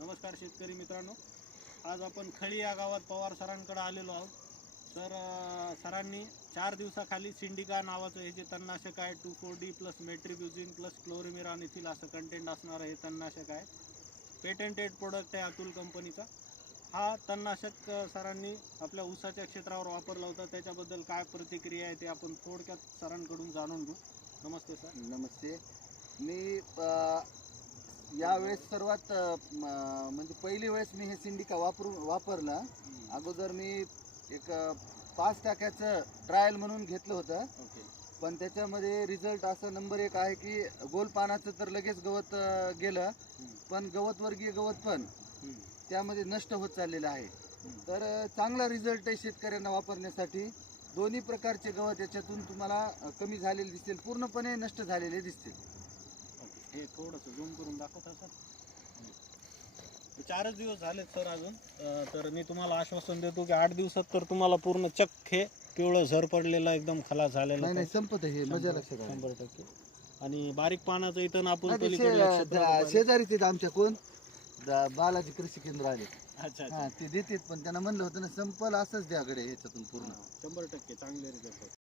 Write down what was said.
नमस्कार शेतकरी मित्रांनो, आज आपण खळी या गावात पवार सरांकडे आलेलो आहोत. सरांनी 4 दिवसाखाली सिंडिका नावाचं हे जे तणनाशक आहे 2,4-D प्लस मेट्रिब्युझिन प्लस क्लोरिमिरानिथिल असं कंटेंट असणारं हे तणनाशक आहे. पेटेंटेड प्रोडक्ट आहे अतुल कंपनीचा. हा तणनाशक सरांनी आपल्या ऊसाच्या क्षेत्रावर वापरला होता. त्याच्याबद्दल काय प्रतिक्रिया आहे ते आपण थोडक्यात सरांकडून जाणून घेऊ. नमस्ते सर. नमस्ते. मी यावेळेस सर्वात म्हणजे पहिली वेळेस मी हे सिंडिका वापरलं. अगोदर मी एक 5 टाक्याचं ट्रायल म्हणून घेतलं होतं. ओके. पण त्याच्यामध्ये रिझल्ट असा नंबर 1 आहे की गोल पानाचं तर लगेच गवत गेलं, पण गवतवर्गीय गवत पण त्यामध्ये नष्ट होत चाललेलं आहे. तर चांगला रिझल्ट आहे शेतकऱ्यांना वापरण्यासाठी. दोन्ही प्रकारचे गवत याच्यातून तुम्हाला कमी झालेले दिसतील, पूर्णपणे नष्ट झालेले दिसतील. हे थोडंसं झूम करून दाखवता सर. 4च दिवस झालेत सर अजून. तर मी तुम्हाला आश्वासन देतो की 8 दिवसात तर तुम्हाला पूर्ण चक्क हे पिवळं झर पडलेलं एकदम खलास झालेलं नाही संपत हे मजा लक्षात आलं. 100%. आणि बारीक पानाचं इथं आपण नाही, पलीकडे ते शेजारीच आहेत आमच्या कोण बालाजी कृषी केंद्र आले. अच्छा हा ते देतात, पण त्यांना म्हणलं होतं ना संपल असंच द्याकडे ह्याच्यातून पूर्ण. 100% चांगले रिझल्ट.